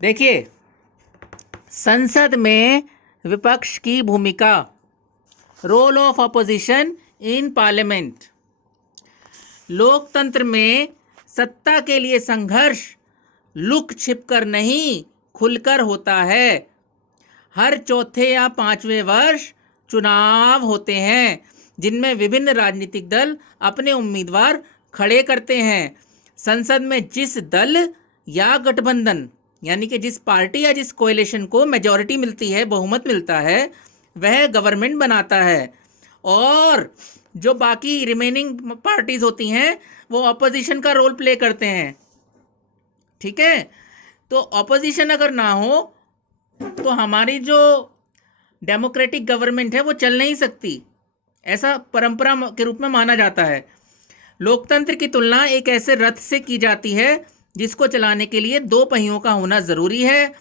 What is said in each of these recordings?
देखिए, संसद में विपक्ष की भूमिका, role of opposition in parliament. लोकतंत्र में सत्ता के लिए संघर्ष लुक छिपकर नहीं, खुलकर होता है। हर चौथे या पांचवें वर्ष चुनाव होते हैं जिनमें विभिन्न राजनीतिक दल अपने उम्मीदवार खड़े करते हैं। संसद में जिस दल या गठबंधन यानी कि जिस पार्टी या जिस कोएलिशन को मेजॉरिटी मिलती है, बहुमत मिलता है, वह गवर्नमेंट बनाता है। और जो बाकी रिमेनिंग पार्टीज होती हैं वो ऑपोजिशन का रोल प्ले करते हैं। ठीक है, तो ऑपोजिशन अगर ना हो तो हमारी जो डेमोक्रेटिक गवर्नमेंट है वो चल नहीं सकती, ऐसा परंपरा के रूप में माना जाता है। लोकतंत्र की तुलना एक ऐसे रथ से की जाती है जिसको चलाने के लिए दो पहियों का होना जरूरी है,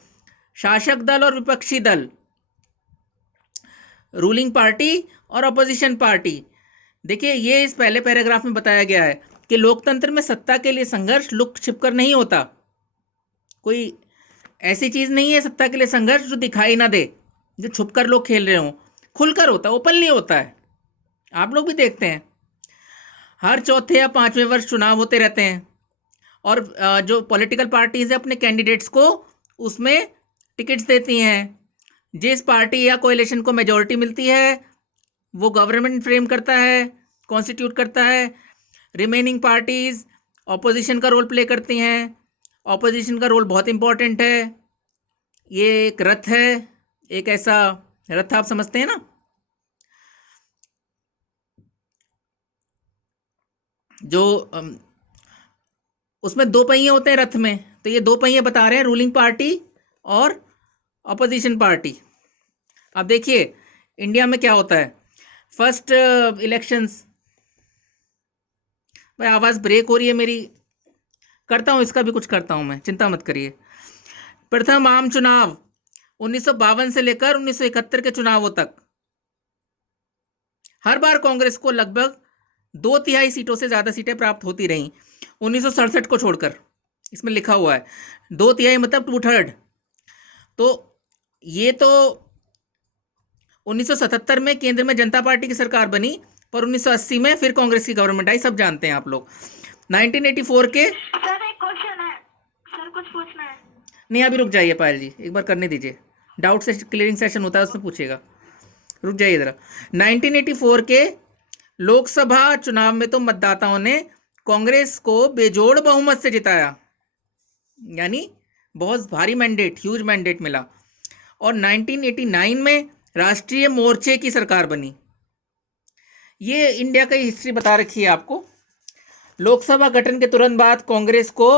शासक दल और विपक्षी दल, रूलिंग पार्टी और अपोजिशन पार्टी। देखिए, ये इस पहले पैराग्राफ में बताया गया है कि लोकतंत्र में सत्ता के लिए संघर्ष लुक छिपकर नहीं होता। कोई ऐसी चीज नहीं है सत्ता के लिए संघर्ष जो दिखाई ना दे, जो छुपकर लोग खेल रहे हों। खुलकर होता है, ओपनली होता है। आप लोग भी देखते हैं, हर चौथे या पांचवें वर्ष चुनाव होते रहते हैं और जो पॉलिटिकल पार्टीज है अपने कैंडिडेट्स को उसमें टिकट्स देती हैं। जिस पार्टी या कोएलिशन को मेजॉरिटी मिलती है वो गवर्नमेंट फ्रेम करता है, कॉन्स्टिट्यूट करता है। रिमेनिंग पार्टीज ऑपोजिशन का रोल प्ले करती हैं। ऑपोजिशन का रोल बहुत इंपॉर्टेंट है। ये एक रथ है, एक ऐसा रथ आप समझते हैं ना, जो उसमें दो पहिए होते हैं रथ में। तो ये दो पहिए बता रहे हैं, रूलिंग पार्टी और ऑपोजिशन पार्टी। अब देखिए इंडिया में क्या होता है। फर्स्ट इलेक्शंस, भाई आवाज़ ब्रेक हो रही है मेरी, करता हूँ इसका भी कुछ करता हूँ मैं, चिंता मत करिए। प्रथम आम चुनाव 1952 से लेकर 1971 के चुनावों तक हर बार कांग्रेस को लगभग 2/3 सीटों से ज्यादा सीटें प्राप्त होती रहीं। 1967 को छोड़कर, इसमें लिखा हुआ है 2/3 मतलब 2/3। तो ये तो 1977 में केंद्र में जनता पार्टी की सरकार बनी, पर 1980 में फिर कांग्रेस की गवर्नमेंट आई, सब जानते हैं आप लोग। 1984 के सर एक क्वेश्चन है, सर कुछ पूछना है। नहीं, अभी रुक जाइए पायल जी, एक बार करने दीजिए। डाउट से क्लियरिंग सेशन होता है, उसमें पूछिएगा, रुक जाइए जरा। 1984 के लोकसभा चुनाव में तो मतदाताओं ने कांग्रेस को बेजोड़ बहुमत से जिताया, यानी बहुत भारी मैंडेट, ह्यूज मैंडेट मिला। और 1989 में राष्ट्रीय मोर्चे की सरकार बनी। ये इंडिया की हिस्ट्री बता रखी है आपको। लोकसभा गठन के तुरंत बाद कांग्रेस को,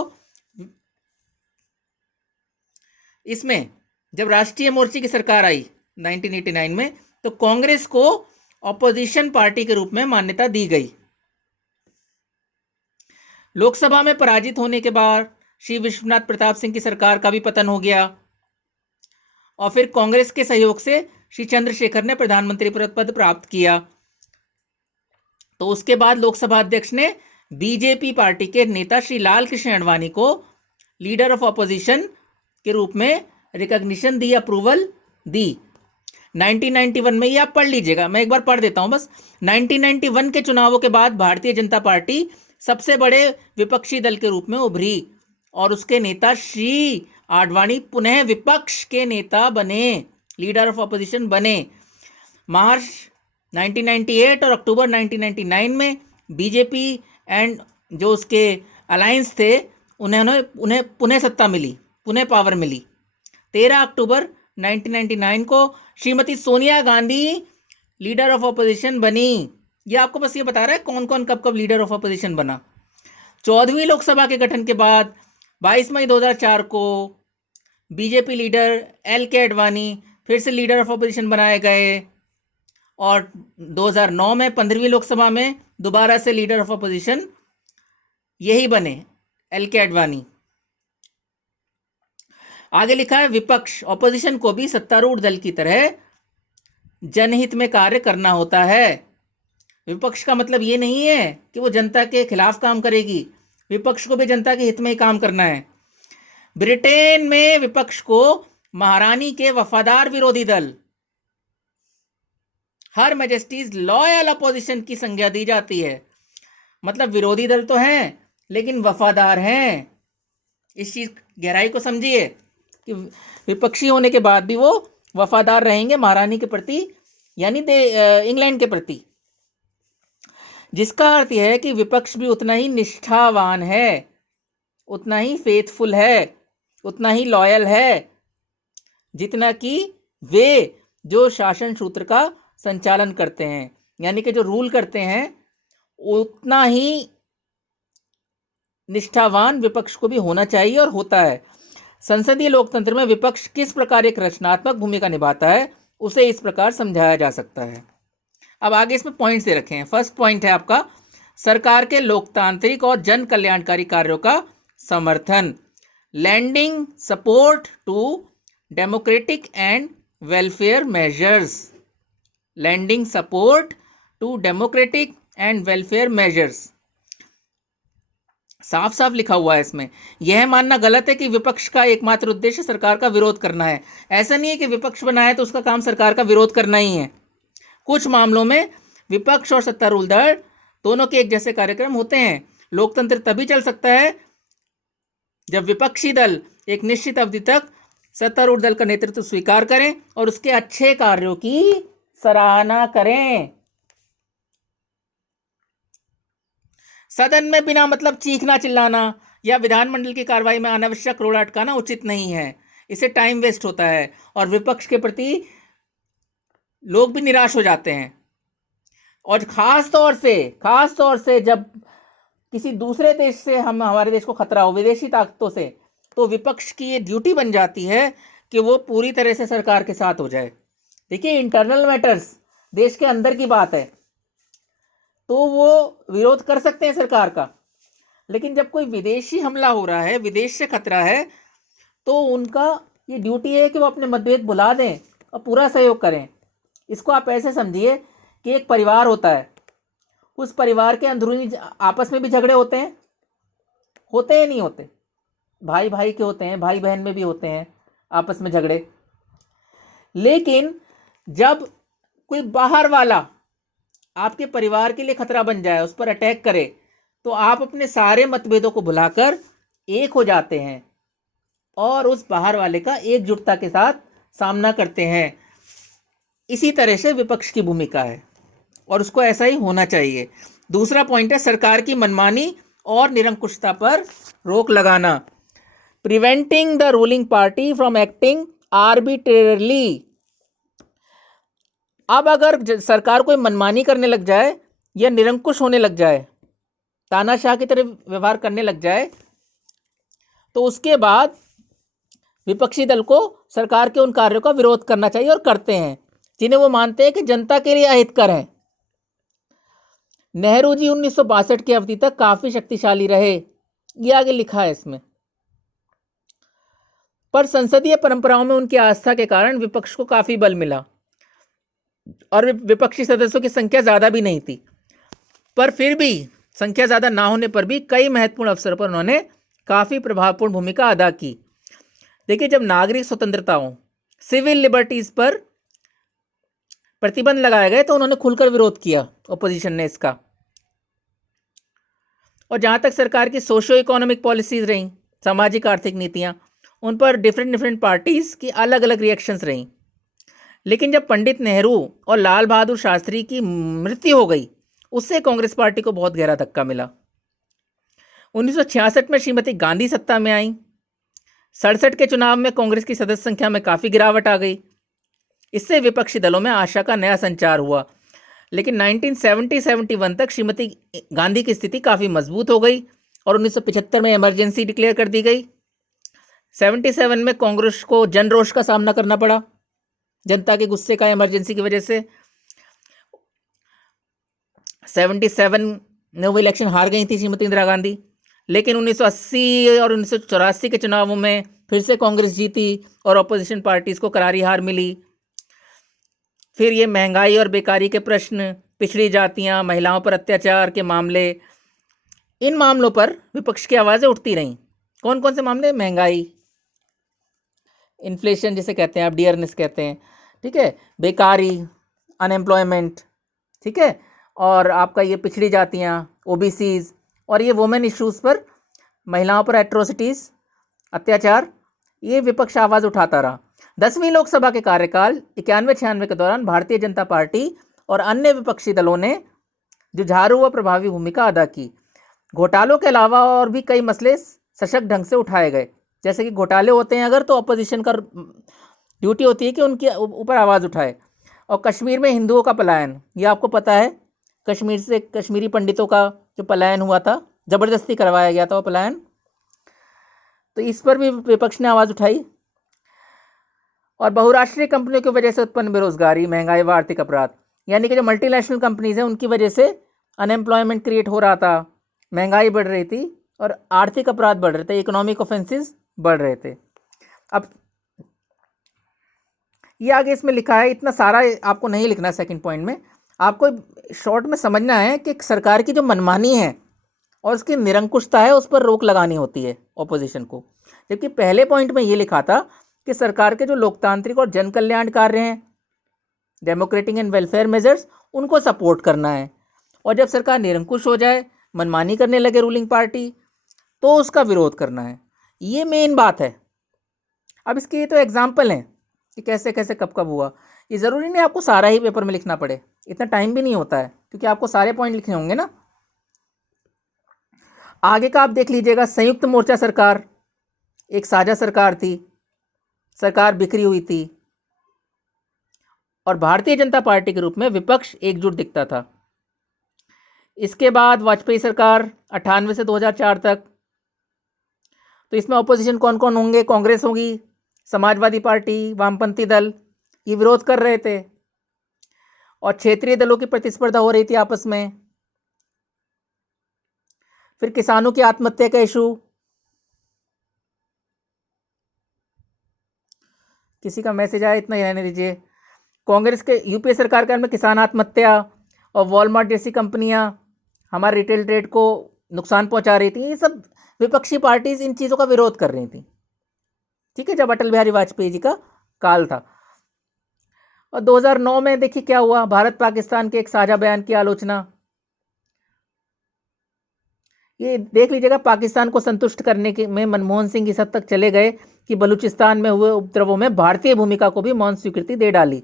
इसमें जब राष्ट्रीय मोर्चे की सरकार आई 1989 में, तो कांग्रेस को ऑपोजिशन पार्टी के रूप में मान्यता दी गई। लोकसभा में पराजित होने के बाद श्री विश्वनाथ प्रताप सिंह की सरकार का भी पतन हो गया और फिर कांग्रेस के सहयोग से श्री चंद्रशेखर ने प्रधानमंत्री पद प्राप्त किया। तो उसके बाद लोकसभा अध्यक्ष ने बीजेपी पार्टी के नेता श्री लाल कृष्ण आडवाणी को लीडर ऑफ ऑपोजिशन के रूप में रिकॉग्निशन दी, अप्रूवल दी। 1991 में, ये आप पढ़ लीजिएगा, मैं एक बार पढ़ देता हूं बस। 1991 के चुनावों के बाद भारतीय जनता पार्टी सबसे बड़े विपक्षी दल के रूप में उभरी और उसके नेता श्री आडवाणी पुनः विपक्ष के नेता बने, लीडर ऑफ ऑपोजिशन बने। मार्च 1998 और अक्टूबर 1999 में बीजेपी एंड जो उसके अलायंस थे उन्हें पुनः सत्ता मिली, पुनः पावर मिली। 13 अक्टूबर 1999 को Shrimati Sonia Gandhi leader of opposition बनी। ये आपको बस ये बता रहा है कौन कौन कब कब लीडर ऑफ ऑपोजिशन बना। 14वीं लोकसभा के गठन के बाद 22 मई 2004 को बीजेपी लीडर एल के आडवाणी फिर से लीडर ऑफ ऑपोजिशन बनाए गए और 2009 में 15वीं लोकसभा में दोबारा से लीडर ऑफ ऑपोजिशन यही बने, एल के आडवाणी। आगे लिखा है विपक्ष, ऑपोजिशन को भी सत्तारूढ़ दल की तरह जनहित में कार्य करना होता है। विपक्ष का मतलब ये नहीं है कि वो जनता के खिलाफ काम करेगी, विपक्ष को भी जनता के हित में ही काम करना है। ब्रिटेन में विपक्ष को महारानी के वफादार विरोधी दल, हर मैजेस्टीज लॉयल अपोजिशन की संज्ञा दी जाती है। मतलब विरोधी दल तो हैं लेकिन वफादार हैं। इस चीज गहराई को समझिए कि विपक्षी होने के बाद भी वो वफादार रहेंगे महारानी के प्रति, यानी इंग्लैंड के प्रति, जिसका अर्थ यह है कि विपक्ष भी उतना ही निष्ठावान है, उतना ही फेथफुल है, उतना ही लॉयल है, जितना कि वे जो शासन सूत्र का संचालन करते हैं, यानी कि जो रूल करते हैं, उतना ही निष्ठावान विपक्ष को भी होना चाहिए और होता है। संसदीय लोकतंत्र में विपक्ष किस प्रकार एक रचनात्मक भूमिका निभाता है, उसे इस प्रकार समझाया जा सकता है। अब आगे इसमें पॉइंट्स दे रखे हैं। फर्स्ट पॉइंट है आपका, सरकार के लोकतांत्रिक और जन कल्याणकारी कार्यों का समर्थन, lending support to democratic and welfare measures, lending support to democratic and welfare measures. साफ साफ लिखा हुआ है इसमें। यह मानना गलत है कि विपक्ष का एकमात्र उद्देश्य सरकार का विरोध करना है। ऐसा नहीं है कि विपक्ष बना है तो उसका काम सरकार का विरोध करना ही है। कुछ मामलों में विपक्ष और सत्तारूढ़ दल दोनों के एक जैसे कार्यक्रम होते हैं। लोकतंत्र तभी चल सकता है जब विपक्षी दल एक निश्चित अवधि तक सत्तारूढ़ दल का नेतृत्व स्वीकार करें और उसके अच्छे कार्यों की सराहना करें। सदन में बिना मतलब चीखना चिल्लाना या विधानमंडल की कार्रवाई में अनावश्यक रोड़ा अटकाना उचित नहीं है। इससे टाइम वेस्ट होता है और विपक्ष के प्रति लोग भी निराश हो जाते हैं। और खास तौर से जब किसी दूसरे देश से हमारे देश को खतरा हो, विदेशी ताकतों से, तो विपक्ष की ये ड्यूटी बन जाती है कि वो पूरी तरह से सरकार के साथ हो जाए। देखिए, इंटरनल मैटर्स, देश के अंदर की बात है, तो वो विरोध कर सकते हैं सरकार का, लेकिन जब कोई विदेशी हमला हो रहा है, विदेश से खतरा है, तो उनका ये ड्यूटी है कि वो अपने मतभेद भुला दें और पूरा सहयोग करें। इसको आप ऐसे समझिए कि एक परिवार होता है, उस परिवार के अंदरूनी आपस में भी झगड़े होते हैं नहीं होते? भाई भाई के होते हैं, भाई बहन में भी होते हैं आपस में झगड़े। लेकिन जब कोई बाहर वाला आपके परिवार के लिए खतरा बन जाए, उस पर अटैक करे, तो आप अपने सारे मतभेदों को भुलाकर एक हो जाते हैं और उस बाहर वाले का एकजुटता के साथ सामना करते हैं। इसी तरह से विपक्ष की भूमिका है और उसको ऐसा ही होना चाहिए। दूसरा पॉइंट है, सरकार की मनमानी और निरंकुशता पर रोक लगाना, preventing the ruling party from acting arbitrarily. अब अगर सरकार कोई मनमानी करने लग जाए या निरंकुश होने लग जाए, तानाशाह की तरह व्यवहार करने लग जाए, तो उसके बाद विपक्षी दल को सरकार के उन कार्यों का विरोध करना चाहिए और करते हैं, जिन्हें वो मानते हैं कि जनता के लिए अहितकर हैं। नेहरू जी 1962 की अवधि तक काफी शक्तिशाली रहे, ये आगे लिखा है इसमें, पर संसदीय परंपराओं में उनकी आस्था के कारण विपक्ष को काफी बल मिला और विपक्षी सदस्यों की संख्या ज्यादा भी नहीं थी, पर फिर भी संख्या ज्यादा ना होने पर भी कई महत्वपूर्ण अवसरों पर उन्होंने काफी प्रभावपूर्ण भूमिका अदा की। देखिए, जब नागरिक स्वतंत्रताओं, सिविल लिबर्टीज पर प्रतिबंध लगाए गए तो उन्होंने खुलकर विरोध किया, ओपोजिशन ने इसका। और जहां तक सरकार की सोशियो इकोनॉमिक पॉलिसीज रहीं, सामाजिक आर्थिक नीतियां, उन पर डिफरेंट पार्टीज की अलग अलग रिएक्शंस रहीं। लेकिन जब पंडित नेहरू और लाल बहादुर शास्त्री की मृत्यु हो गई, उससे कांग्रेस पार्टी को बहुत गहरा धक्का मिला। 1966 में श्रीमती गांधी सत्ता में आई। 67 के चुनाव में कांग्रेस की सदस्य संख्या में काफी गिरावट आ गई। इससे विपक्षी दलों में आशा का नया संचार हुआ। लेकिन 1970-71 तक श्रीमती गांधी की स्थिति काफी मजबूत हो गई और 1975 में इमरजेंसी डिक्लेयर कर दी गई। 77 में कांग्रेस को जनरोष का सामना करना पड़ा, जनता के गुस्से का, इमरजेंसी की वजह से। 77 में वो इलेक्शन हार गई थी श्रीमती इंदिरा गांधी, लेकिन 1980 और 1984 के चुनावों में फिर से कांग्रेस जीती और अपोजिशन पार्टीज को करारी हार मिली। फिर ये महंगाई और बेकारी के प्रश्न, पिछड़ी जातियां, महिलाओं पर अत्याचार के मामले, इन मामलों पर विपक्ष की आवाज़ें उठती रहीं। कौन कौन से मामले? महंगाई, इन्फ्लेशन जिसे कहते हैं आप, डियरनेस कहते हैं, ठीक है, बेकारी, अनएम्प्लॉयमेंट, ठीक है, और आपका ये पिछड़ी जातियाँ, ओबीसीज, और ये वुमेन इश्यूज़ पर, महिलाओं पर एट्रोसिटीज़, अत्याचार, ये विपक्ष आवाज़ उठाता रहा। 10वीं लोकसभा के कार्यकाल 91-96 के दौरान भारतीय जनता पार्टी और अन्य विपक्षी दलों ने जुझारू व प्रभावी भूमिका अदा की। घोटालों के अलावा और भी कई मसले सशक्त ढंग से उठाए गए। जैसे कि घोटाले होते हैं अगर, तो अपोजिशन का ड्यूटी होती है कि उनके ऊपर आवाज़ उठाए। और कश्मीर में हिंदुओं का पलायन, ये आपको पता है, कश्मीर से कश्मीरी पंडितों का जो पलायन हुआ था, ज़बरदस्ती करवाया गया था वो पलायन, तो इस पर भी विपक्ष ने आवाज़ उठाई। और बहुराष्ट्रीय कंपनियों की वजह से उत्पन्न बेरोजगारी, महंगाई व आर्थिक अपराध, यानी कि जो मल्टीनेशनल कंपनीज हैं उनकी वजह से अनएम्प्लॉयमेंट क्रिएट हो रहा था, महंगाई बढ़ रही थी और आर्थिक अपराध बढ़ रहे थे, इकोनॉमिक ऑफेंसेस बढ़ रहे थे। अब ये आगे इसमें लिखा है, इतना सारा आपको नहीं लिखना, सेकंड पॉइंट में आपको शॉर्ट में समझना है कि सरकार की जो मनमानी है और उसकी निरंकुशता है उस पर रोक लगानी होती है ऑपोजिशन को। जबकि पहले पॉइंट में ये लिखा था कि सरकार के जो लोकतांत्रिक और जन कल्याण कार्य हैं, डेमोक्रेटिक एंड वेलफेयर मेजर्स, उनको सपोर्ट करना है। और जब सरकार निरंकुश हो जाए, मनमानी करने लगे रूलिंग पार्टी, तो उसका विरोध करना है। ये मेन बात है। अब इसके ये तो एग्जाम्पल हैं कि कैसे कैसे कब कब हुआ। ये ज़रूरी नहीं आपको सारा ही पेपर में लिखना पड़े, इतना टाइम भी नहीं होता है, क्योंकि आपको सारे पॉइंट लिखने होंगे ना। आगे का आप देख लीजिएगा, संयुक्त मोर्चा सरकार एक साझा सरकार थी, सरकार बिखरी हुई थी और भारतीय जनता पार्टी के रूप में विपक्ष एकजुट दिखता था। इसके बाद वाजपेयी सरकार 98 से 2004 तक, तो इसमें ऑपोजिशन कौन कौन होंगे? कांग्रेस होगी, समाजवादी पार्टी, वामपंथी दल, ये विरोध कर रहे थे और क्षेत्रीय दलों की प्रतिस्पर्धा हो रही थी आपस में। फिर किसानों की आत्महत्या का इशू, किसी का मैसेज आया, इतना ही रहने दीजिए। कांग्रेस के यूपीए सरकार काल में किसान आत्महत्या और वॉलमार्ट जैसी कंपनियां हमारे रिटेल ट्रेड को नुकसान पहुंचा रही थी, ये सब विपक्षी पार्टीज इन चीज़ों का विरोध कर रही थी, ठीक है, जब अटल बिहारी वाजपेयी जी का काल था। और 2009 में देखिए क्या हुआ, भारत पाकिस्तान के एक साझा बयान की आलोचना। ये देख लीजिएगा, पाकिस्तान को संतुष्ट करने के में मनमोहन सिंह इस हद तक चले गए कि बलूचिस्तान में हुए उपद्रवों में भारतीय भूमिका को भी मौन स्वीकृति दे डाली।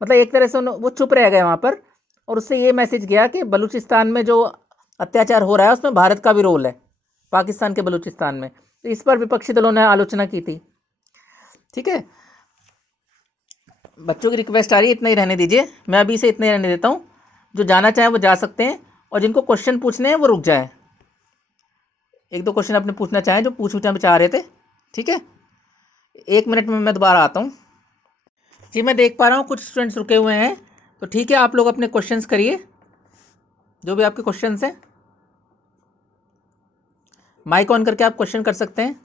मतलब एक तरह से वो चुप रह गए वहाँ पर, और उससे ये मैसेज गया कि बलूचिस्तान में जो अत्याचार हो रहा है उसमें भारत का भी रोल है, पाकिस्तान के बलूचिस्तान में। तो इस पर विपक्षी दलों ने आलोचना की थी, ठीक है। बच्चों की रिक्वेस्ट आ रही है, इतना ही रहने दीजिए, मैं अभी से इतना ही रहने देता हूँ। जो जाना चाहें वो जा सकते हैं, और जिनको क्वेश्चन पूछने हैं वो रुक जाएं। एक दो क्वेश्चन अपने पूछना चाहें जो पूछना चाह रहे थे, ठीक है। 1 मिनट में मैं दोबारा आता हूँ। जी, मैं देख पा रहा हूँ कुछ स्टूडेंट्स रुके हुए हैं, तो ठीक है, आप लोग अपने क्वेश्चंस करिए, जो भी आपके क्वेश्चंस हैं। माइक ऑन करके आप क्वेश्चन कर सकते हैं।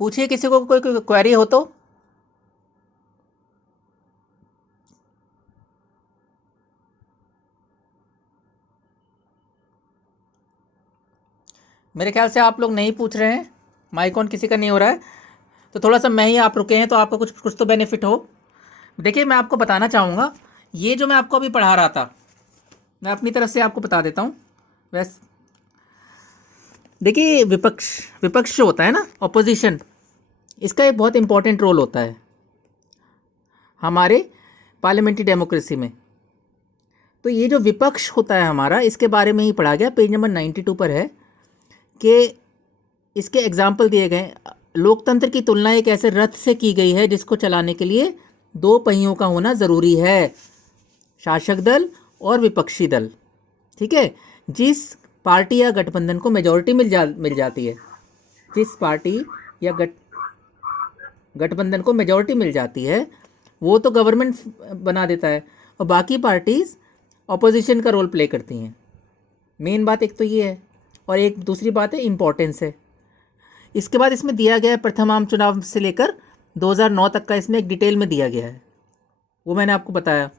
पूछिए, किसी को कोई क्वेरी हो तो। मेरे ख्याल से आप लोग नहीं पूछ रहे हैं, माइक ऑन किसी का नहीं हो रहा है, तो थोड़ा सा मैं ही, आप रुके हैं तो आपका कुछ तो बेनिफिट हो। देखिए, मैं आपको बताना चाहूँगा, ये जो मैं आपको अभी पढ़ा रहा था, मैं अपनी तरफ से आपको बता देता हूँ। वैसे देखिए, विपक्ष जो होता है ना, ऑपोजिशन, इसका एक बहुत इंपॉर्टेंट रोल होता है हमारे पार्लियामेंट्री डेमोक्रेसी में। तो ये जो विपक्ष होता है हमारा, इसके बारे में ही पढ़ा गया, पेज नंबर 92 पर है कि इसके एग्जाम्पल दिए गए। लोकतंत्र की तुलना एक ऐसे रथ से की गई है जिसको चलाने के लिए 2 पहियों का होना ज़रूरी है, शासक दल और विपक्षी दल, ठीक है। जिस पार्टी या गठबंधन को मेजॉरिटी मिल जाती है, जिस पार्टी या गठबंधन को मेजॉरिटी मिल जाती है, वो तो गवर्नमेंट बना देता है, और बाकी पार्टीज़ ऑपोजिशन का रोल प्ले करती हैं। मेन बात एक तो ये है, और एक दूसरी बात है इम्पोर्टेंस है। इसके बाद इसमें दिया गया है प्रथम आम चुनाव से लेकर 2009 तक का, इसमें एक डिटेल में दिया गया है, वो मैंने आपको बताया।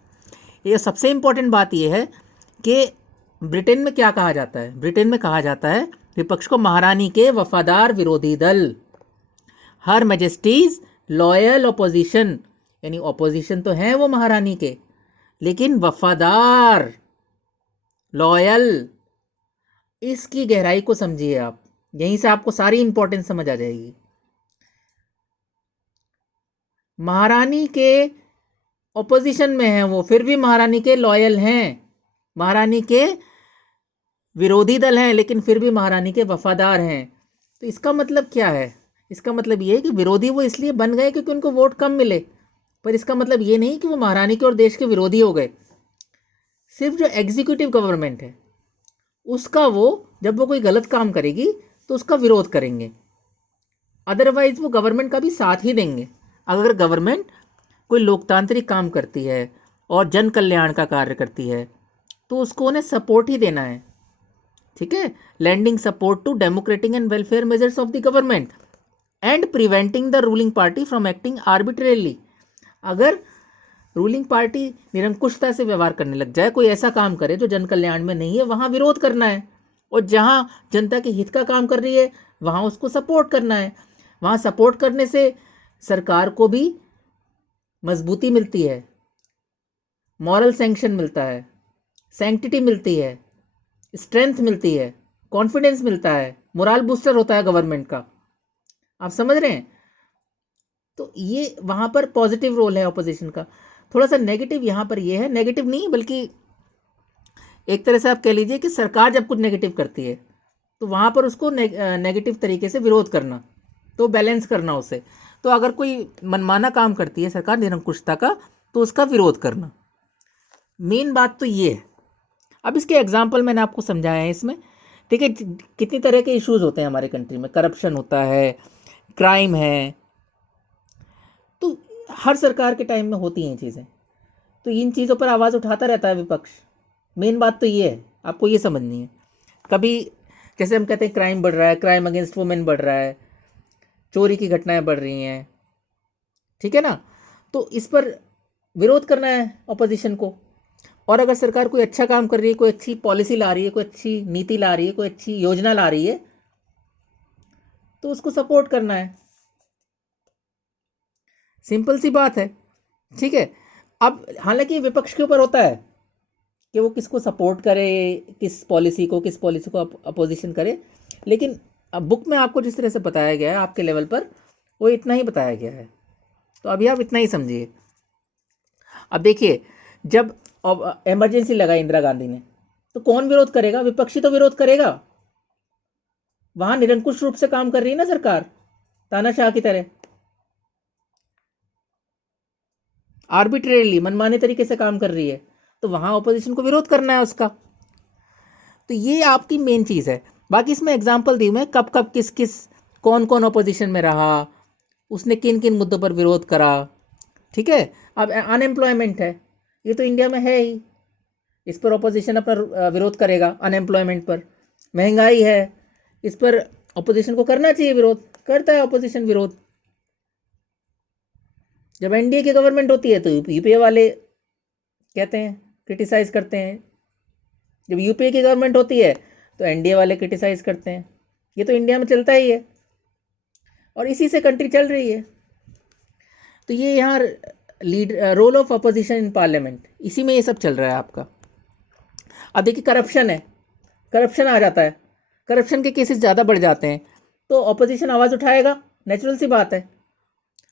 ये सबसे इम्पोर्टेंट बात ये है कि ब्रिटेन में क्या कहा जाता है? ब्रिटेन में कहा जाता है विपक्ष को महारानी के वफादार विरोधी दल, हर मैजेस्टीज लॉयल ऑपोजिशन, यानी ऑपोजिशन तो है वो महारानी के, लेकिन वफादार, लॉयल। इसकी गहराई को समझिए आप, यहीं से आपको सारी इंपॉर्टेंस समझ आ जाएगी। महारानी के ऑपोजिशन में है वो, फिर भी महारानी के लॉयल हैं, महारानी के विरोधी दल हैं, लेकिन फिर भी महारानी के वफादार हैं। तो इसका मतलब क्या है? इसका मतलब ये है कि विरोधी वो इसलिए बन गए क्योंकि उनको वोट कम मिले, पर इसका मतलब ये नहीं कि वो महारानी के और देश के विरोधी हो गए। सिर्फ जो एग्जीक्यूटिव गवर्नमेंट है उसका वो, जब वो कोई गलत काम करेगी तो उसका विरोध करेंगे, अदरवाइज वो गवर्नमेंट का भी साथ ही देंगे। अगर गवर्नमेंट कोई लोकतांत्रिक काम करती है और जन कल्याण का कार्य करती है तो उसको उन्हें सपोर्ट ही देना है, ठीक है। Lending support to democratic and welfare measures of the government and preventing the ruling party from acting arbitrarily. अगर रूलिंग पार्टी निरंकुशता से व्यवहार करने लग जाए, कोई ऐसा काम करे जो जन कल्याण में नहीं है, वहाँ विरोध करना है, और जहाँ जनता के हित का काम कर रही है वहाँ उसको सपोर्ट करना है। वहाँ सपोर्ट करने से सरकार को भी मजबूती मिलती है, मॉरल सैंक्शन मिलता है, सैंक्टिटी मिलती है, स्ट्रेंथ मिलती है, कॉन्फिडेंस मिलता है, मोरल बूस्टर होता है गवर्नमेंट का। आप समझ रहे हैं? तो ये वहाँ पर पॉजिटिव रोल है ऑपोजिशन का। थोड़ा सा नेगेटिव यहाँ पर ये है, नेगेटिव नहीं बल्कि एक तरह से आप कह लीजिए कि सरकार जब कुछ नेगेटिव करती है तो वहाँ पर उसको नेगेटिव तरीके से विरोध करना, तो बैलेंस करना उसे। तो अगर कोई मनमाना काम करती है सरकार निरंकुशता का, तो उसका विरोध करना। मेन बात तो ये है। अब इसके एग्जाम्पल मैंने आपको समझाया है इसमें, ठीक है। कितनी तरह के इश्यूज होते हैं हमारे कंट्री में, करप्शन होता है, क्राइम है, तो हर सरकार के टाइम में होती हैं चीज़ें, तो इन चीज़ों पर आवाज़ उठाता रहता है विपक्ष। मेन बात तो ये है, आपको ये समझनी है। कभी जैसे हम कहते हैं क्राइम बढ़ रहा है, क्राइम अगेंस्ट वुमेन बढ़ रहा है, चोरी की घटनाएं बढ़ रही हैं, ठीक है ना, तो इस पर विरोध करना है ऑपोजिशन को। और अगर सरकार कोई अच्छा काम कर रही है, कोई अच्छी पॉलिसी ला रही है, कोई अच्छी नीति ला रही है, कोई अच्छी योजना ला रही है, तो उसको सपोर्ट करना है। सिंपल सी बात है, ठीक है। अब हालांकि विपक्ष के ऊपर होता है कि वो किसको सपोर्ट करे, किस पॉलिसी को अपोजिशन करे, लेकिन अब बुक में आपको जिस तरह से बताया गया है आपके लेवल पर, वो इतना ही बताया गया है, तो अभी आप इतना ही समझिए। अब देखिए, जब इमरजेंसी लगाई इंदिरा गांधी ने, तो कौन विरोध करेगा? विपक्षी तो विरोध करेगा। वहां निरंकुश रूप से काम कर रही है ना सरकार, तानाशाह की तरह, आर्बिट्रेरली मनमाने तरीके से काम कर रही है, तो वहां ऑपोजिशन को विरोध करना है उसका। तो ये आपकी मेन चीज़ है। बाकी इसमें एग्जाम्पल दी मैं, कब कब किस किस कौन कौन ऑपोजिशन में रहा, उसने किन किन मुद्दों पर विरोध करा, ठीक है। अब अनएम्प्लॉयमेंट है, ये तो इंडिया में है ही, इस पर ऑपोजिशन अपना विरोध करेगा, अनएम्प्लॉयमेंट पर। महंगाई है, इस पर ऑपोजिशन को करना चाहिए विरोध, करता है ऑपोजिशन विरोध। जब एनडीए की गवर्नमेंट होती है तो यूपीए वाले कहते हैं, क्रिटिसाइज करते हैं। जब यूपीए की गवर्नमेंट होती है तो एनडीए वाले क्रिटिसाइज करते हैं। ये तो इंडिया में चलता ही है, और इसी से कंट्री चल रही है। तो ये यहाँ role of opposition in parliament, इसी में ये सब चल रहा है आपका। अब देखिए, करप्शन है, करप्शन आ जाता है, करप्शन के केसेस ज़्यादा बढ़ जाते हैं, तो ऑपोजिशन आवाज़ उठाएगा, नेचुरल सी बात है,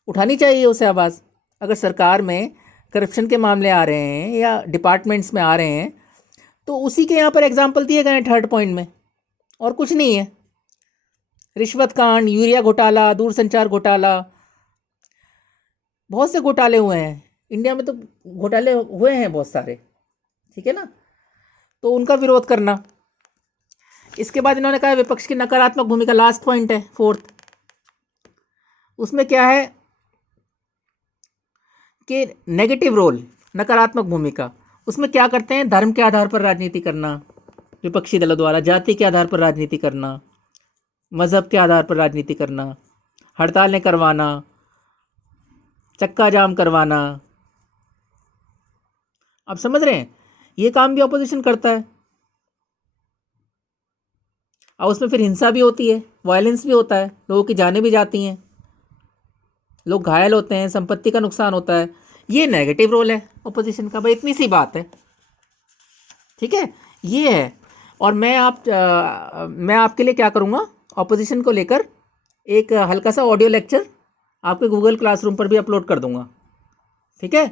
उठानी चाहिए उसे आवाज़। अगर सरकार में करप्शन के मामले आ रहे हैं या डिपार्टमेंट्स में आ रहे हैं, तो उसी के यहाँ पर एग्जाम्पल दिए गए हैं थर्ड पॉइंट में, और कुछ नहीं है। रिश्वत कांड, यूरिया घोटाला, दूरसंचार घोटाला, बहुत से घोटाले हुए हैं इंडिया में, तो घोटाले हुए हैं बहुत सारे, ठीक है ना, तो उनका विरोध करना। इसके बाद इन्होंने कहा विपक्ष की नकारात्मक भूमिका, लास्ट पॉइंट है फोर्थ। उसमें क्या है कि नेगेटिव रोल, नकारात्मक भूमिका, उसमें क्या करते हैं? धर्म के आधार पर राजनीति करना, विपक्षी दलों द्वारा जाति के आधार पर राजनीति करना, मज़हब के आधार पर राजनीति करना, हड़तालें करवाना, चक्का जाम करवाना। आप समझ रहे हैं? ये काम भी ऑपोजिशन करता है। और उसमें फिर हिंसा भी होती है, वायलेंस भी होता है, लोगों की जानें भी जाती हैं, लोग घायल होते हैं, संपत्ति का नुकसान होता है। ये नेगेटिव रोल है ऑपोजिशन का। भाई इतनी सी बात है, ठीक है, ये है। और मैं आपके लिए क्या करूँगा, ऑपोजिशन को लेकर एक हल्का सा ऑडियो लेक्चर आपके गूगल क्लासरूम पर भी अपलोड कर दूंगा, ठीक है,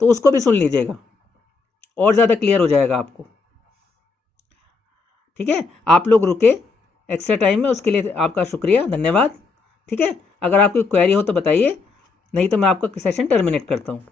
तो उसको भी सुन लीजिएगा, और ज़्यादा क्लियर हो जाएगा आपको, ठीक है। आप लोग रुके एक्स्ट्रा टाइम में, उसके लिए आपका शुक्रिया, धन्यवाद, ठीक है। अगर आपकी क्वेरी हो तो बताइए, नहीं तो मैं आपका सेशन टर्मिनेट करता हूँ।